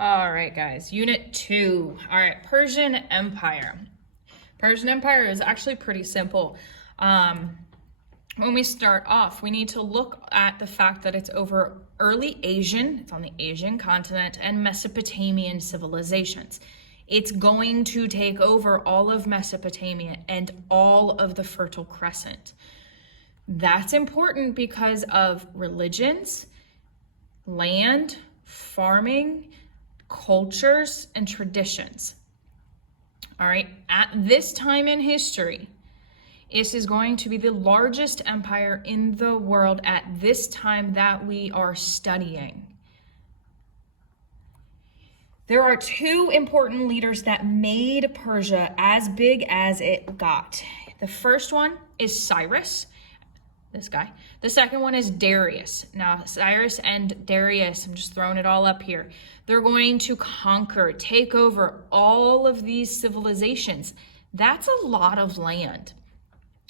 All right, guys, Unit 2. All right, Persian Empire. Persian Empire is actually pretty simple. When we start off, we need to look at the fact that it's over early Asian, it's on the Asian continent, and Mesopotamian civilizations. It's going to take over all of Mesopotamia and all of the Fertile Crescent. That's important because of religions, land, farming, cultures, and traditions. All right, at this time in history, this is going to be the largest empire in the world at this time that we are studying. There are two important leaders that made Persia as big as it got. The first one is Cyrus, this guy. The second one is Darius. Now, Cyrus and Darius, I'm just throwing it all up here. They're going to conquer, take over all of these civilizations. That's a lot of land.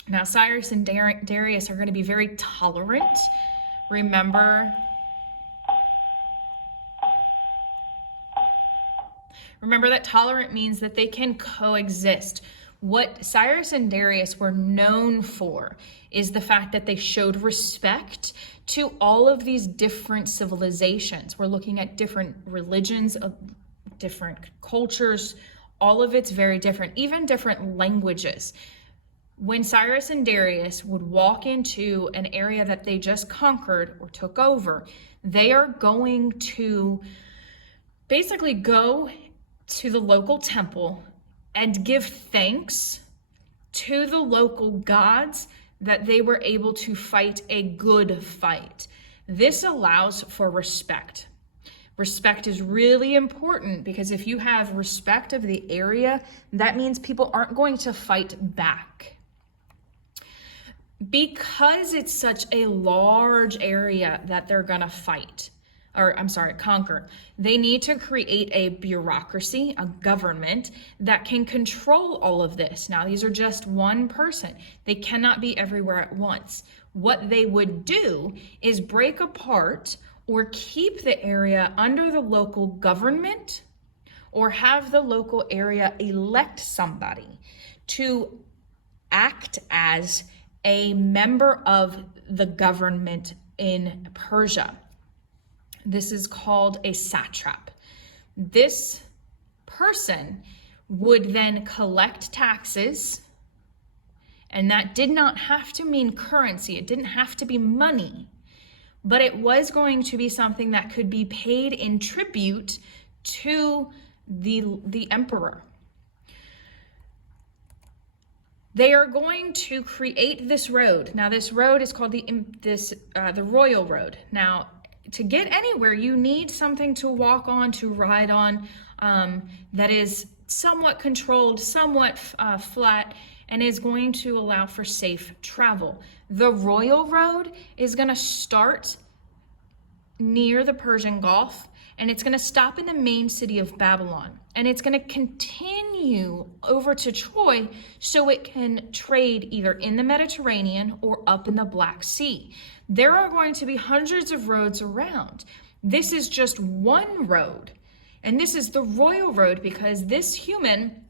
Now, Cyrus and Darius are going to be very tolerant. Remember that tolerant means that they can coexist. What Cyrus and Darius were known for is the fact that they showed respect to all of these different civilizations. We're looking at different religions, different cultures. All of it's very different, even different languages. When Cyrus and Darius would walk into an area that they just conquered or took over, they are going to basically go to the local temple and give thanks to the local gods that they were able to fight a good fight. This allows for respect. Respect is really important because if you have respect of the area, that means people aren't going to fight back. Because it's such a large area that they're gonna conquer, they need to create a bureaucracy, a government that can control all of this. Now, these are just one person. They cannot be everywhere at once. What they would do is break apart or keep the area under the local government or have the local area elect somebody to act as a member of the government in Persia. This is called a satrap. This person would then collect taxes, and that did not have to mean currency. It didn't have to be money, but it was going to be something that could be paid in tribute to the emperor. They are going to create this road. Now, this road is called the Royal Road. Now, to get anywhere, you need something to walk on, to ride on, that is somewhat controlled, somewhat flat, and is going to allow for safe travel. The Royal Road is going to start near the Persian Gulf, and it's going to stop in the main city of Babylon. And it's going to continue over to Troy so it can trade either in the Mediterranean or up in the Black Sea. There are going to be hundreds of roads around. This is just one road. And this is the Royal Road because this human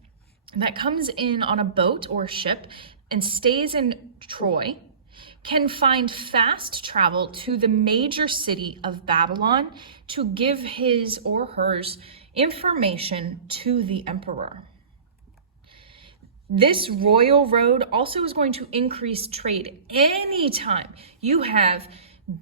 that comes in on a boat or ship and stays in Troy can find fast travel to the major city of Babylon to give his or hers information to the emperor. This Royal Road also is going to increase trade. Anytime you have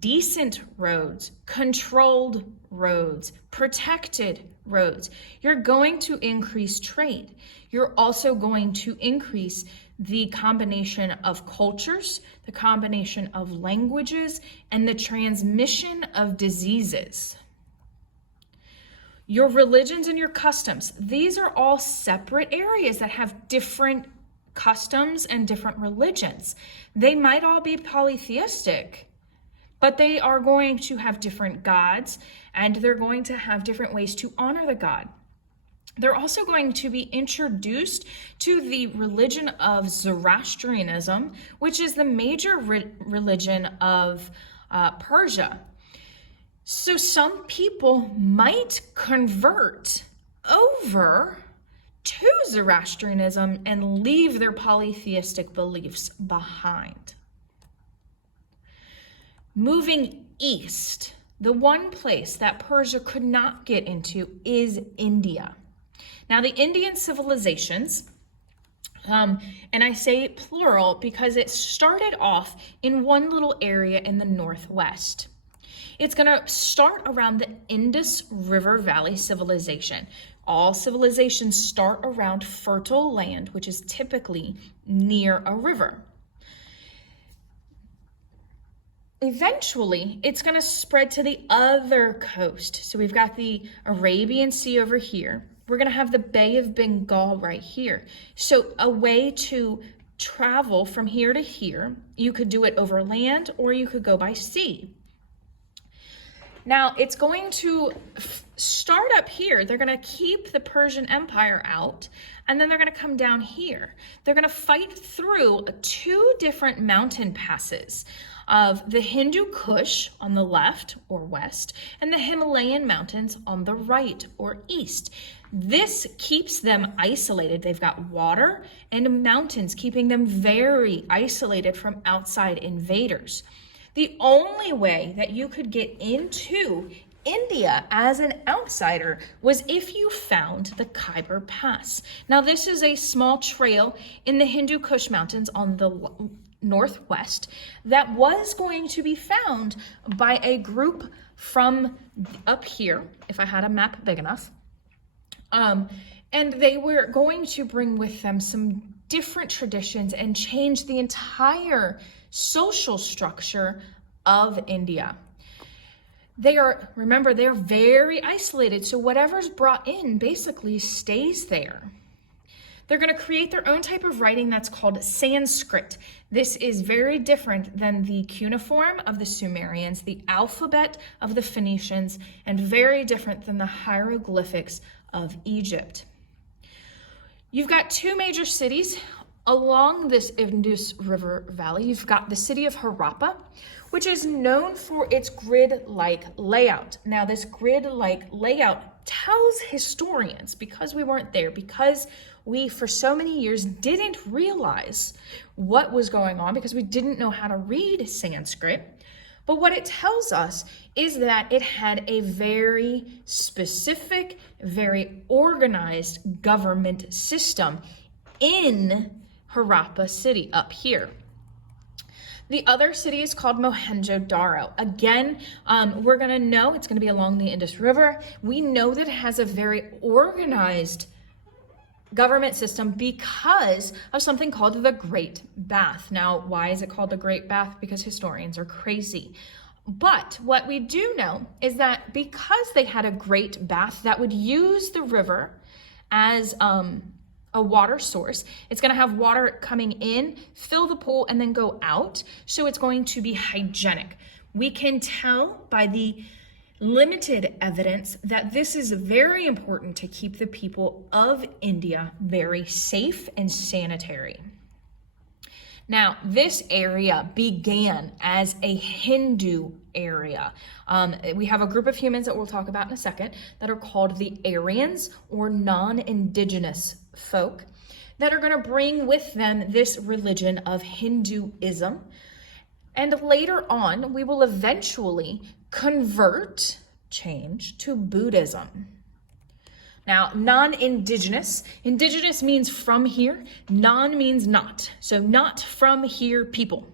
decent roads, controlled roads, protected roads, you're going to increase trade. You're also going to increase the combination of cultures, the combination of languages, and the transmission of diseases. Your religions and your customs, these are all separate areas that have different customs and different religions. They might all be polytheistic, but they are going to have different gods, and they're going to have different ways to honor the god. They're also going to be introduced to the religion of Zoroastrianism, which is the major religion of Persia. So some people might convert over to Zoroastrianism and leave their polytheistic beliefs behind. Moving east, the one place that Persia could not get into is India. Now, the Indian civilizations, and I say plural because it started off in one little area in the northwest. It's going to start around the Indus River Valley civilization. All civilizations start around fertile land, which is typically near a river. Eventually, it's going to spread to the other coast. So we've got the Arabian Sea over here. We're going to have the Bay of Bengal right here. So a way to travel from here to here, you could do it over land or you could go by sea. Now, it's going to start up here. They're going to keep the Persian Empire out, and then they're going to come down here. They're going to fight through 2 different mountain passes of the Hindu Kush on the left or west, and the Himalayan mountains on the right or east. This keeps them isolated. They've got water and mountains, keeping them very isolated from outside invaders. The only way that you could get into India as an outsider was if you found the Khyber Pass. Now, this is a small trail in the Hindu Kush Mountains on the northwest that was going to be found by a group from up here, if I had a map big enough. And they were going to bring with them some different traditions and change the entire social structure of India. Remember, they're very isolated, so whatever's brought in basically stays there. They're going to create their own type of writing that's called Sanskrit. This is very different than the cuneiform of the Sumerians, the alphabet of the Phoenicians, and very different than the hieroglyphics of Egypt. You've got 2 major cities along this Indus River Valley. You've got the city of Harappa, which is known for its grid-like layout. Now, this grid-like layout tells historians, because we weren't there, because we for so many years didn't realize what was going on because we didn't know how to read Sanskrit. But what it tells us is that it had a very specific, very organized government system in Harappa city up here. The other city is called Mohenjo-Daro. Again, we're going to know it's going to be along the Indus River. We know that it has a very organized government system because of something called the Great Bath. Now, why is it called the Great Bath? Because historians are crazy. But what we do know is that because they had a great bath that would use the river as a water source, it's going to have water coming in, fill the pool, and then go out. So it's going to be hygienic. We can tell by the limited evidence that this is very important to keep the people of India very safe and sanitary. Now, this area began as a Hindu area. We have a group of humans that we'll talk about in a second that are called the Aryans, or non-indigenous folk, that are going to bring with them this religion of Hinduism. And later on, we will eventually change to Buddhism. Now, non-indigenous, indigenous means from here, non means not. So not from here people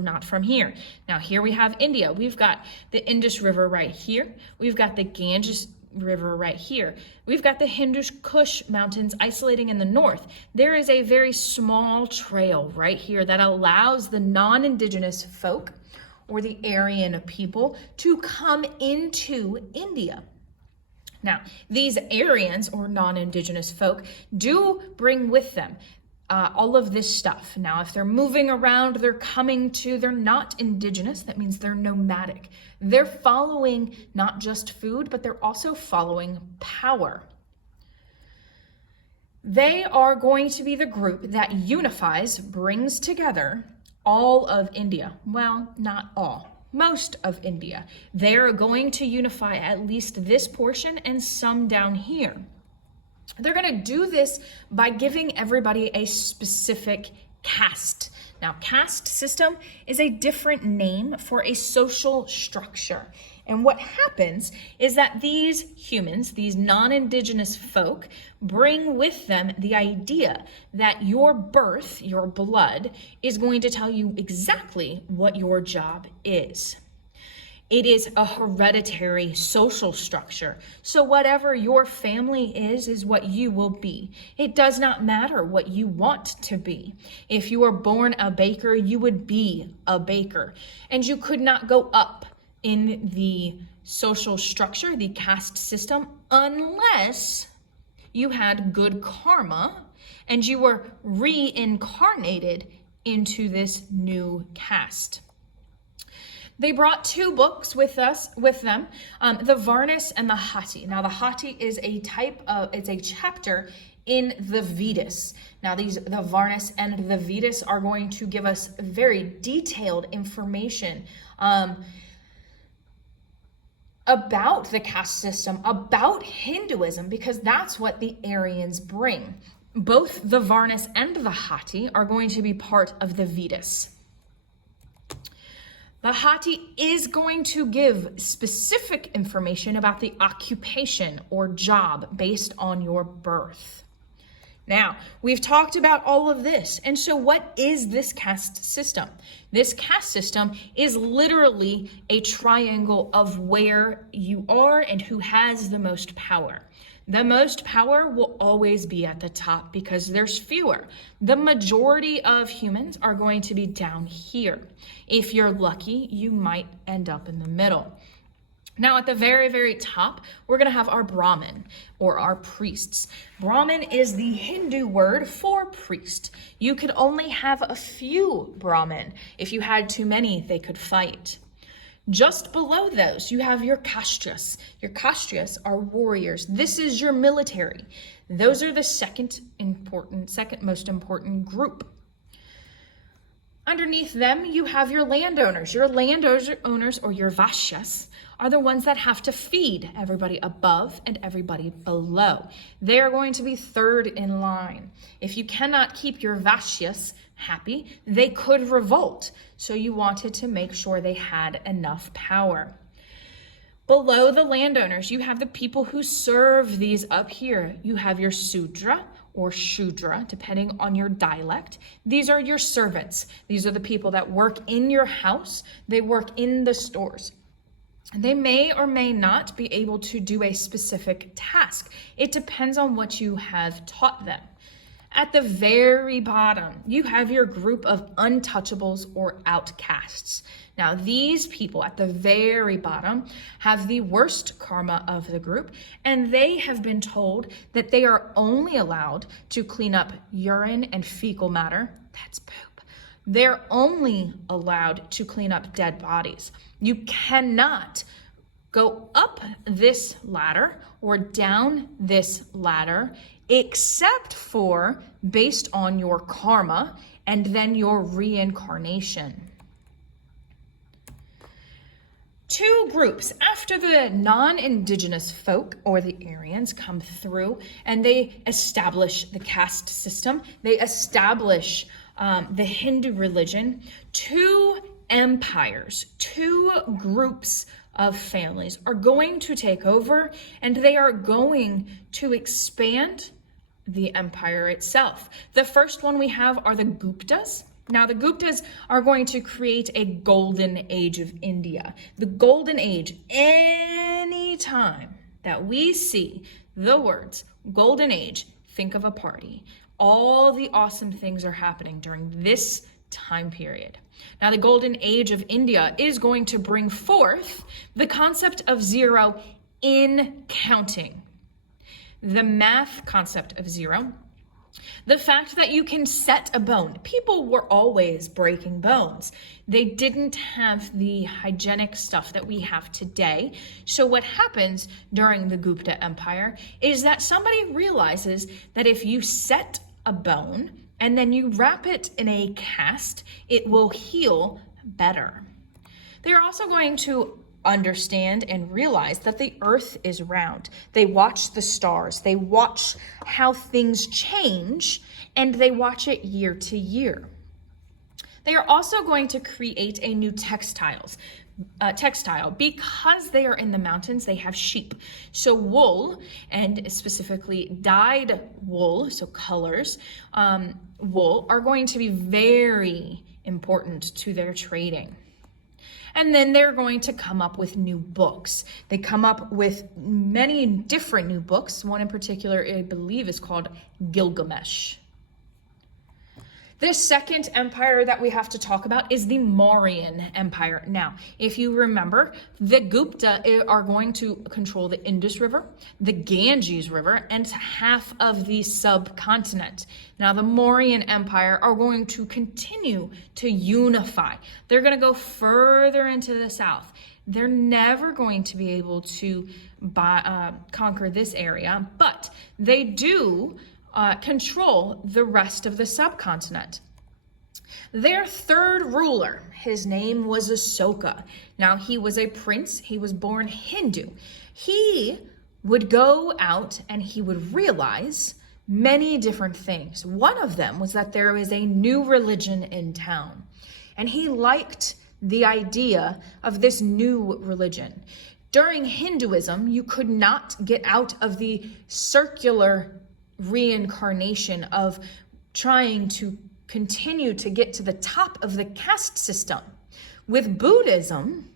not from here. Now here we have India. We've got the Indus River right here. We've got the Ganges River right here. We've got the Hindu Kush Mountains isolating in the north. There is a very small trail right here that allows the non-indigenous folk or the Aryan people to come into India. Now, these Aryans or non-indigenous folk do bring with them all of this stuff. Now, if they're moving around, they're not indigenous. That means they're nomadic. They're following not just food, but they're also following power. They are going to be the group that unifies, brings together all of India. Well, not all. most of India. They're going to unify at least this portion and some down here. They're going to do this by giving everybody a specific caste. Now, caste system is a different name for a social structure. And what happens is that these humans, these non-indigenous folk, bring with them the idea that your birth, your blood, is going to tell you exactly what your job is. It is a hereditary social structure. So whatever your family is what you will be. It does not matter what you want to be. If you were born a baker, you would be a baker. And you could not go up in the social structure, the caste system, unless you had good karma and you were reincarnated into this new caste. They brought two books with them, the Varnas and the Hatti. Now, the Hatti is it's a chapter in the Vedas. Now, the Varnas and the Vedas are going to give us very detailed information about the caste system, about Hinduism, because that's what the Aryans bring. Both the Varnas and the Hatti are going to be part of the Vedas. The Hatti is going to give specific information about the occupation or job based on your birth. Now, we've talked about all of this. And so what is this caste system? This caste system is literally a triangle of where you are and who has the most power. The most power will always be at the top because there's fewer. The majority of humans are going to be down here. If you're lucky, you might end up in the middle. Now, at the very, very top, we're going to have our Brahmin, or our priests. Brahmin is the Hindu word for priest. You could only have a few Brahmin. If you had too many, they could fight. Just below those, you have your Kshatriyas. Your Kshatriyas are warriors. This is your military. Those are the second most important group. Underneath them, you have your landowners. Your landowners, or your Vaishyas, are the ones that have to feed everybody above and everybody below. They are going to be third in line. If you cannot keep your Vaishyas happy, they could revolt. So you wanted to make sure they had enough power. Below the landowners, you have the people who serve these up here. You have your Sudra or Shudra, depending on your dialect. These are your servants. These are the people that work in your house. They work in the stores. They may or may not be able to do a specific task. It depends on what you have taught them. At the very bottom, you have your group of untouchables or outcasts. Now, these people at the very bottom have the worst karma of the group, and they have been told that they are only allowed to clean up urine and fecal matter. That's poop. They're only allowed to clean up dead bodies. You cannot go up this ladder or down this ladder except for based on your karma and then your reincarnation. Two groups after the non-indigenous folk or the Aryans come through and they establish the caste system. They establish the Hindu religion. Two empires, two groups of families are going to take over, and they are going to expand the empire itself. The first one we have are the Guptas. Now, the Guptas are going to create a golden age of India. The golden age, anytime that we see the words golden age, think of a party. All the awesome things are happening during this time period. Now, the golden age of India is going to bring forth the concept of zero in counting, the math concept of zero, the fact that you can set a bone. People were always breaking bones. They didn't have the hygienic stuff that we have today. So what happens during the Gupta Empire is that somebody realizes that if you set a bone and then you wrap it in a cast, it will heal better. They're also going to understand and realize that the earth is round. They watch the stars, they watch how things change, and they watch it year to year. They are also going to create a new textile because they are in the mountains. They have sheep, so wool, and specifically dyed wool, so colors, wool, are going to be very important to their trading. And then they're going to come up with new books. They come up with many different new books. One in particular, I believe, is called Gilgamesh. The second empire that we have to talk about is the Mauryan Empire. Now, if you remember, the Gupta are going to control the Indus River, the Ganges River, and half of the subcontinent. Now, the Mauryan Empire are going to continue to unify. They're going to go further into the south. They're never going to be able to conquer this area, but they do control the rest of the subcontinent. Their third ruler, his name was Asoka. Now, he was a prince. He was born Hindu. He would go out and he would realize many different things. One of them was that there was a new religion in town, and he liked the idea of this new religion. During Hinduism, you could not get out of the circular reincarnation of trying to continue to get to the top of the caste system. With Buddhism,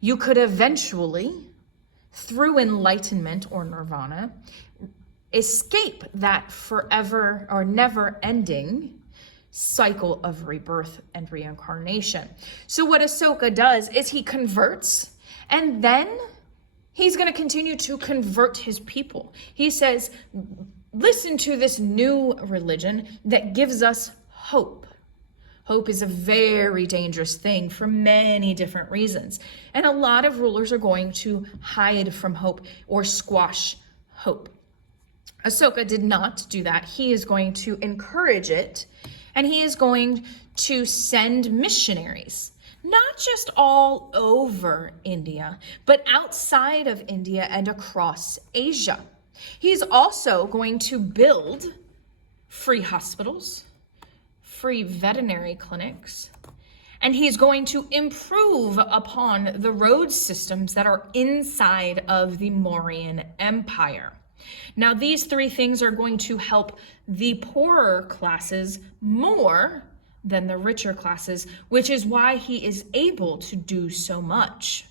you could eventually, through enlightenment or nirvana, escape that forever or never ending cycle of rebirth and reincarnation. So what Asoka does is he converts, and then he's going to continue to convert his people. He says, listen to this new religion that gives us hope. Hope is a very dangerous thing for many different reasons. And a lot of rulers are going to hide from hope or squash hope. Asoka did not do that. He is going to encourage it, and he is going to send missionaries, not just all over India, but outside of India and across Asia. He's also going to build free hospitals, free veterinary clinics, and he's going to improve upon the road systems that are inside of the Mauryan Empire. Now, these three things are going to help the poorer classes more than the richer classes, which is why he is able to do so much.